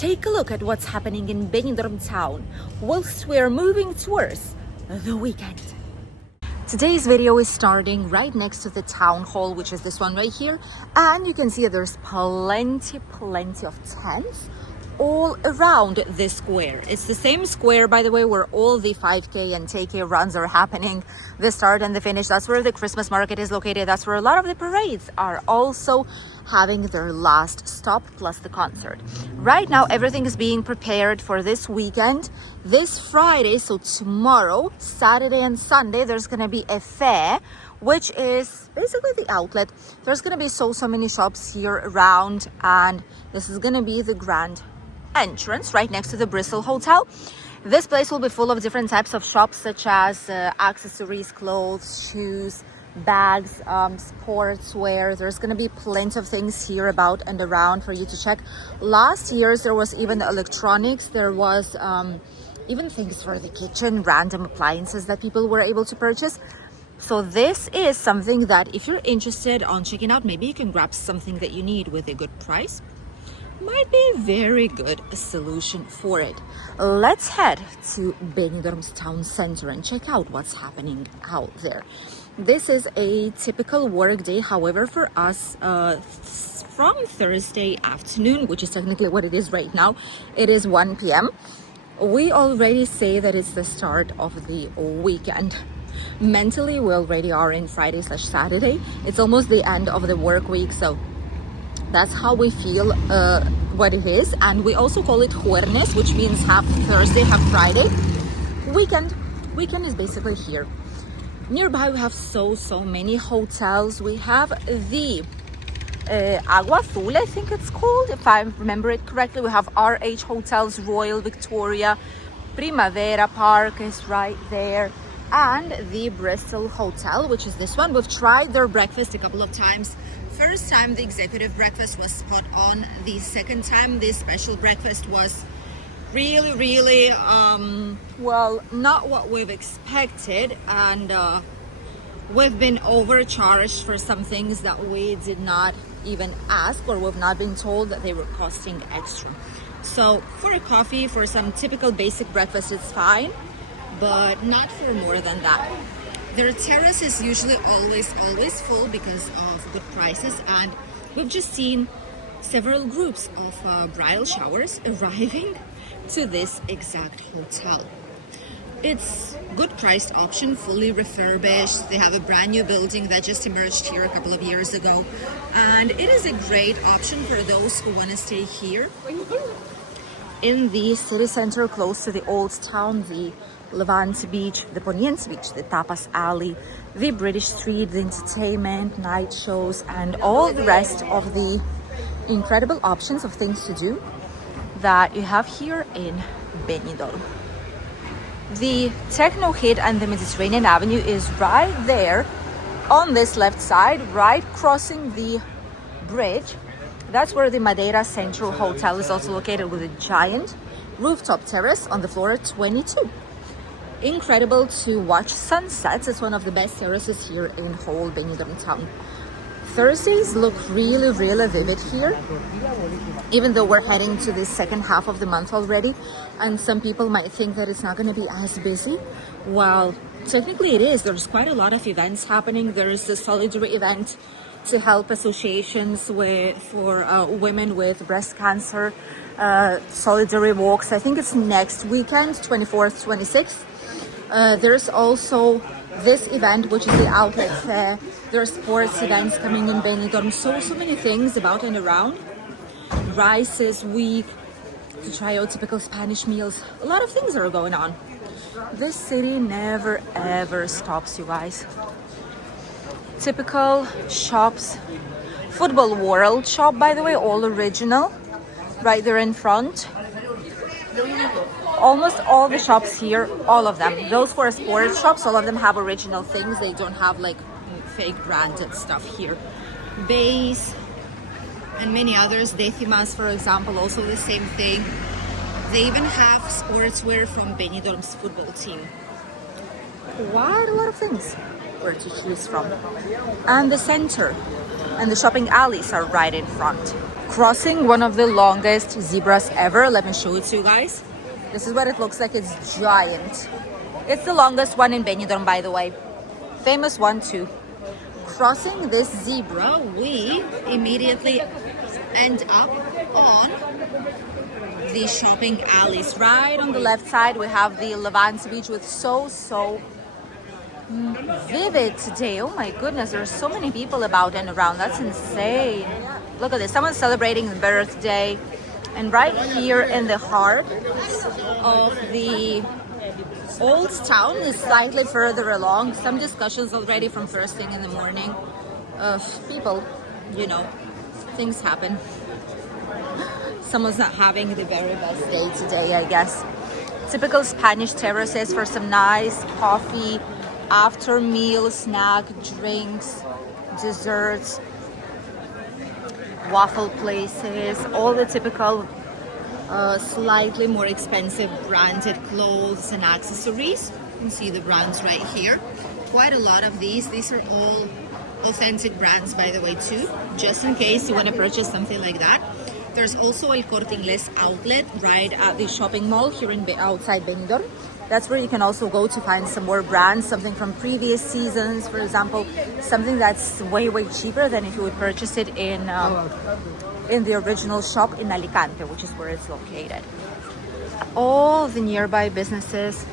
take a look at what's happening in Benidorm town whilst we're moving towards the weekend. Today's video is starting right next to the town hall, which is this one right here, and you can see that there's plenty of tents all around this square. It's the same square, by the way, where all the 5K and 10K runs are happening, the start and the finish. That's where the Christmas market is located. That's where a lot of the parades are also having their last stop, plus the concert. Right now, everything is being prepared for this weekend. This Friday, so tomorrow, Saturday and Sunday, there's gonna be a fair, which is basically the outlet. There's gonna be so many shops here around, and this is gonna be the grand entrance right next to the Bristol Hotel. This place will be full of different types of shops, such as accessories, clothes, shoes, bags, sportswear. There's gonna be plenty of things here about and around for you to check. Last year's there was even electronics, there was even things for the kitchen, random appliances that people were able to purchase. So this is something that if you're interested on checking out, maybe you can grab something that you need with a good price. Might be a very good solution for it. Let's head to Benidorm's town center and check out what's happening out there. This is a typical work day. However, for us, from Thursday afternoon, which is technically what it is right now, it is 1 p.m. We already say that it's the start of the weekend. Mentally, we already are in Friday/Saturday. It's almost the end of the work week, so that's how we feel what it is. And we also call it jueves, which means half Thursday, half Friday. Weekend is basically here. Nearby we have so many hotels. We have the Agua Azul, I think it's called, if I remember it correctly. We have RH Hotels, Royal Victoria, Primavera Park is right there, and the Bristol Hotel, which is this one. We've tried their breakfast a couple of times. First time the executive breakfast was spot on. The second time this special breakfast was really well, not what we've expected, and we've been overcharged for some things that we did not even ask, or we've not been told that they were costing extra. So for a coffee, for some typical basic breakfast, it's fine, but not for more than that. Their terrace is usually always full because of good prices, and we've just seen several groups of bridal showers arriving to this exact hotel. It's good priced option, fully refurbished. They have a brand new building that just emerged here a couple of years ago, and it is a great option for those who want to stay here in the city center, close to the old town, the Levante beach, the Poniente beach, the Tapas alley, the British street, the entertainment, night shows, and all the rest of the incredible options of things to do that you have here in Benidorm. The Techno Hit and the Mediterranean Avenue is right there on this left side, right crossing the bridge. That's where the Madeira Central Hotel is also located, with a giant rooftop terrace on the floor 22. Incredible to watch sunsets. It's one of the best terraces here in whole Benidorm town. Thursdays look really vivid here, even though we're heading to the second half of the month already, and some people might think that it's not going to be as busy. Well, technically it is. There's quite a lot of events happening. There's a solidarity event to help associations for women with breast cancer, solidarity walks. I think it's next weekend, 24th, 26th. There's also this event, which is the outlet fair. There are sports events coming in Benidorm. So many things about and around. Rices week, to try out typical Spanish meals. A lot of things are going on. This city never ever stops, you guys. Typical shops. Football World shop, by the way, all original. Right there in front. Almost all the shops here, all of them, those who are sports shops, all of them have original things. They don't have like fake branded stuff here. Base and many others. Decimas, for example, also the same thing. They even have sportswear from Benidorm's football team. Quite a lot of things where to choose from. And the center and the shopping alleys are right in front. Crossing one of the longest zebras ever. Let me show it to you guys. This is what it looks like. It's giant. It's the longest one in Benidorm, by the way. Famous one too. Crossing this zebra, we immediately end up on the shopping alleys. Right on the left side, we have the Levante beach with so vivid today. Oh my goodness, there's so many people about and around. That's insane. Look at this. Someone's celebrating the birthday. And right here in the heart of the old town is slightly further along. Some discussions already from first thing in the morning of people, you know, things happen. Someone's not having the very best day today, I guess. Typical Spanish terraces for some nice coffee, after meal, snack, drinks, desserts, waffle places, all the typical slightly more expensive branded clothes and accessories. You can see the brands right here. Quite a lot of these. These are all authentic brands, by the way, too, just in case you want to purchase something like that. There's also El Corte Inglés outlet right at the shopping mall here in outside Benidorm. That's where you can also go to find some more brands, something from previous seasons, for example, something that's way cheaper than if you would purchase it in the original shop in Alicante, which is where it's located. All the nearby businesses,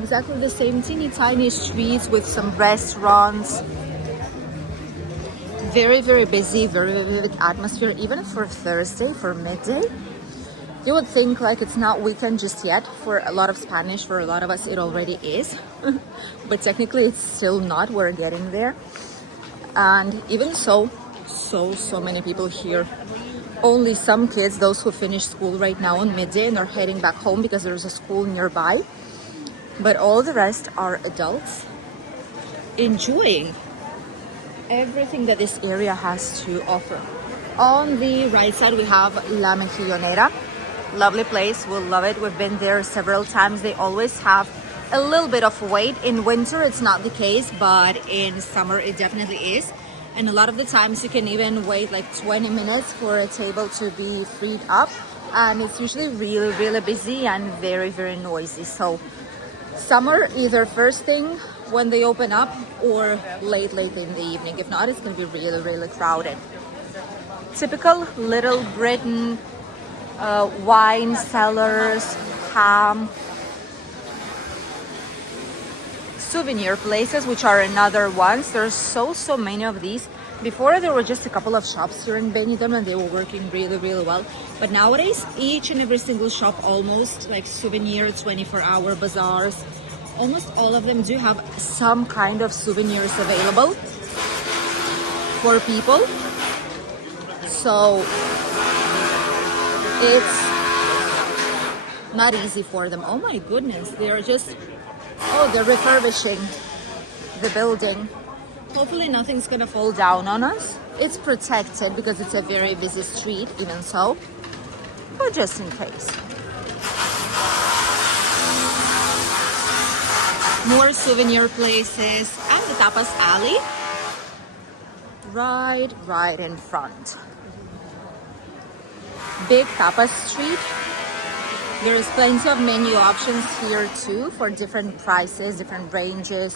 exactly the same teeny tiny streets with some restaurants. Very busy, very vivid atmosphere, even for Thursday, for midday. You would think like it's not weekend just yet. For a lot of Spanish, for a lot of us, it already is. But technically it's still not. We're getting there. And even so many people here. Only some kids, those who finish school right now on midday and are heading back home because there's a school nearby. But all the rest are adults enjoying everything that this area has to offer. On the right side, we have La Mejillonera. Lovely place, we'll love it. We've been there several times. They always have a little bit of wait. In winter, it's not the case, but in summer, it definitely is. And a lot of the times, you can even wait like 20 minutes for a table to be freed up. And it's usually really busy and very noisy. So summer, either first thing when they open up or late in the evening. If not, it's going to be really crowded. Typical Little Britain wine cellars, ham, souvenir places, which are another ones. There's so many of these. Before, there were just a couple of shops here in Benidorm and they were working really well. But nowadays, each and every single shop, almost like souvenir 24-hour bazaars, almost all of them do have some kind of souvenirs available for people. So it's not easy for them. Oh my goodness, they're refurbishing the building. Hopefully nothing's gonna fall down on us. It's protected because it's a very busy street, even so, but just in case. More souvenir places and the Tapas alley right in front. Big Tapas street. There's plenty of menu options here too for different prices, different ranges.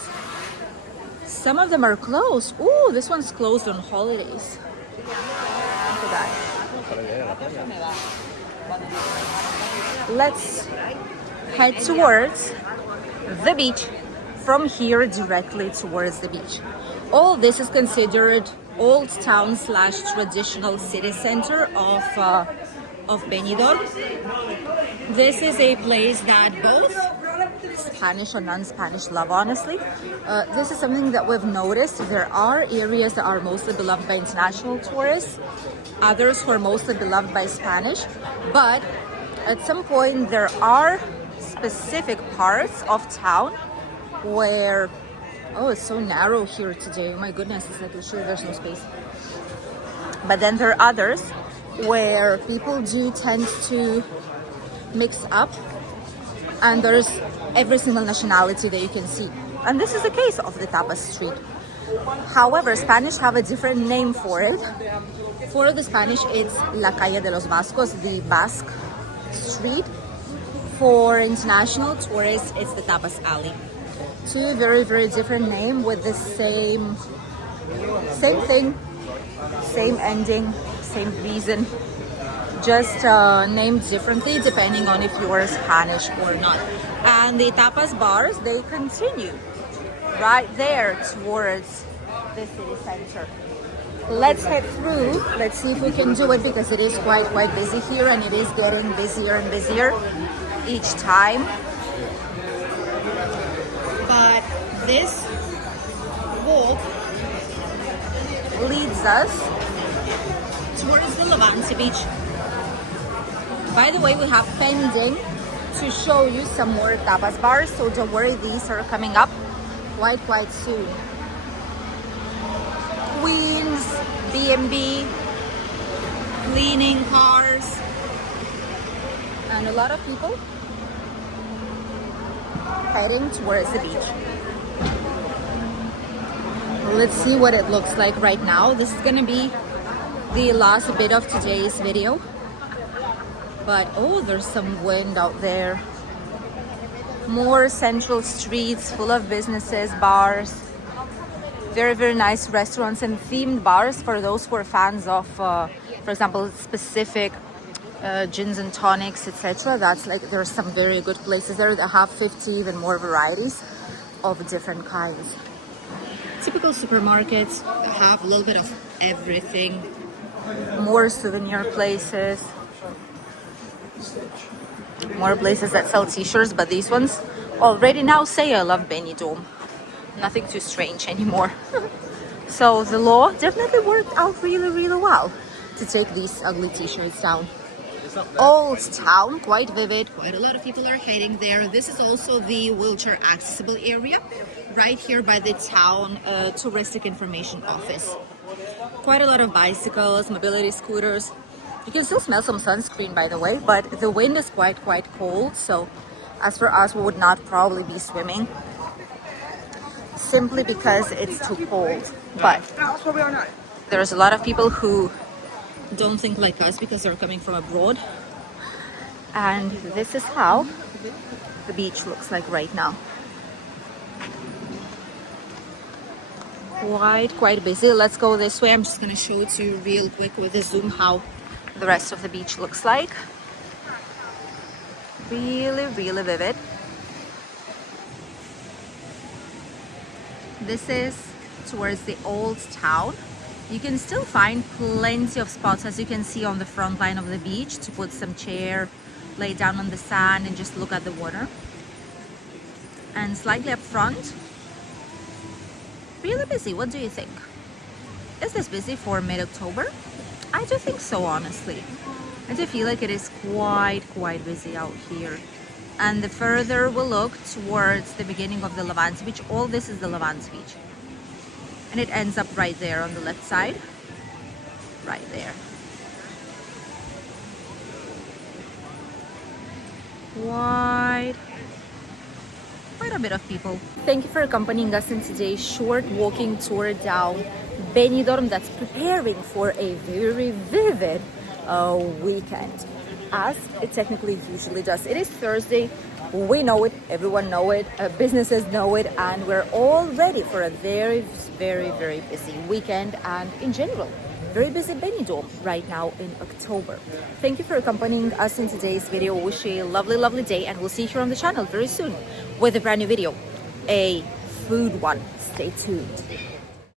Some of them are closed. Ooh, this one's closed on holidays. Look at that. Let's head towards the beach. From here directly towards the beach. All this is considered old town / traditional city center of Benidorm. This is a place that both Spanish and non-Spanish love, honestly. This is something that we've noticed. There are areas that are mostly beloved by international tourists, others who are mostly beloved by Spanish, but at some point there are specific parts of town where, oh, it's so narrow here today. Oh my goodness, it's like literally there's no space. But then there are others where people do tend to mix up, and there's every single nationality that you can see. And this is the case of the Tapas street. However, Spanish have a different name for it. For the Spanish, it's La Calle de los Vascos, the Basque street. For international tourists, it's the Tapas Alley. Two very, very different names with the same thing, same ending, same reason, just named differently depending on if you are Spanish or not. And the tapas bars, they continue right there towards the city center. Let's head through. Let's see if we can do it, because it is quite busy here, and it is getting busier and busier each time. But this walk leads us towards the Levante beach. By the way, we have pending to show you some more tapas bars, so don't worry, these are coming up quite soon. Queens, B&B, cleaning cars, and a lot of people heading towards the beach. Let's see what it looks like right now. This is gonna be the last bit of today's video. But oh, there's some wind out there. More central streets full of businesses, bars, very nice restaurants and themed bars for those who are fans of, for example, specific gins and tonics, etc. That's like, there's some very good places there that have 50 even more varieties of different kinds. Typical supermarkets that have a little bit of everything. More souvenir places. More places that sell t-shirts, but these ones already now say I love Benidorm. Nothing too strange anymore. So the law definitely worked out really well to take these ugly t-shirts down. Old town, quite vivid, quite a lot of people are heading there. This is also the wheelchair accessible area right here by the town touristic information office. Quite a lot of bicycles, mobility scooters. You can still smell some sunscreen, by the way, but the wind is quite cold, so as for us, we would not probably be swimming simply because it's too cold. But there's a lot of people who don't think like us because they're coming from abroad, and this is how the beach looks like right now. Quite busy. Let's go this way. I'm just going to show it to you real quick with a zoom how the rest of the beach looks like. Really vivid. This is towards the old town. You can still find plenty of spots, as you can see on the front line of the beach, to put some chair, lay down on the sand and just look at the water. And slightly up front, really busy. What do you think? Is this busy for mid-October? I do think so, honestly. I do feel like it is quite busy out here. And the further we look towards the beginning of the Levante beach, all this is the Levante beach. And it ends up right there on the left side. Right there. Quite a bit of people. Thank you for accompanying us in today's short walking tour down Benidorm that's preparing for a very vivid weekend, as it technically usually does. It is Thursday, we know it, everyone know it, businesses know it, and we're all ready for a very busy weekend, and in general, very busy Benidorm right now in October. Thank you for accompanying us in today's video. Wish you a lovely day, and we'll see you here on the channel very soon with a brand new video, a food one. Stay tuned.